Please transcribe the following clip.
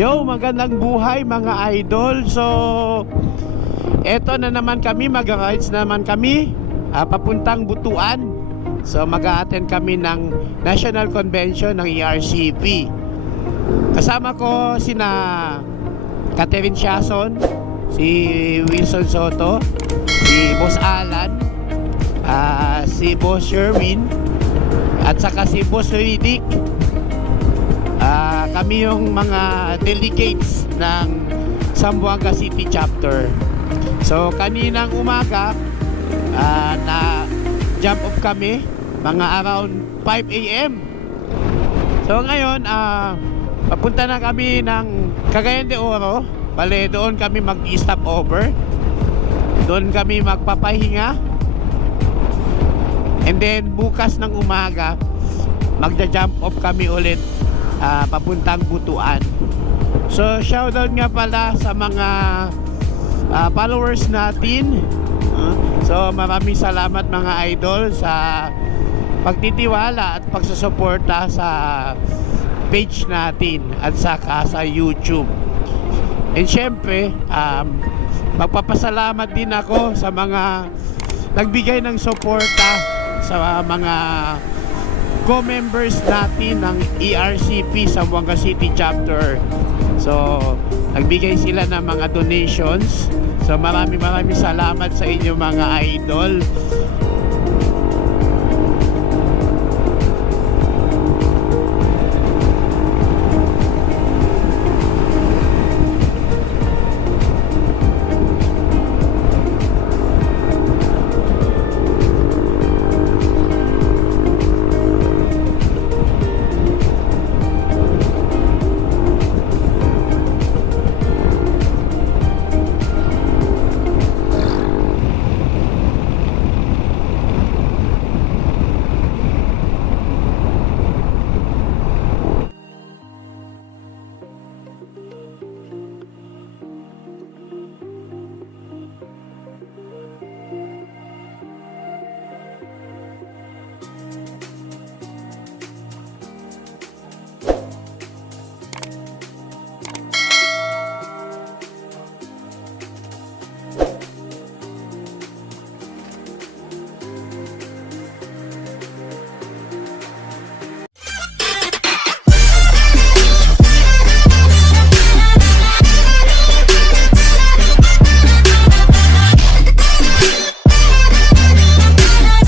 Yo, magandang buhay mga idol. So, eto na naman kami, mag-rides naman kami papuntang Butuan. So, mag-a-attend kami ng National Convention ng ERCP. Kasama ko sina Catherine Siason, si Wilson Soto, si Boss Alan, si Boss Sherwin, at saka si Boss Riddick. Kami yung mga delegates ng Zamboanga City Chapter. So kaninang umaga na jump off kami mga around 5 AM. So ngayon papunta na kami ng Cagayan de Oro. Bale, doon kami mag-stop over. Doon kami magpapahinga. And then bukas ng umaga magja-jump off kami ulit papuntang Butuan. So shoutout nga pala sa mga followers natin. So maraming salamat mga idol sa pagtitiwala at pagsusuporta sa page natin at saka sa YouTube. And syempre magpapasalamat din ako sa mga nagbigay ng suporta sa mga co-members natin ng ERCP Zamboanga City Chapter. So nagbigay sila ng mga donations. So maraming salamat sa inyo mga idol.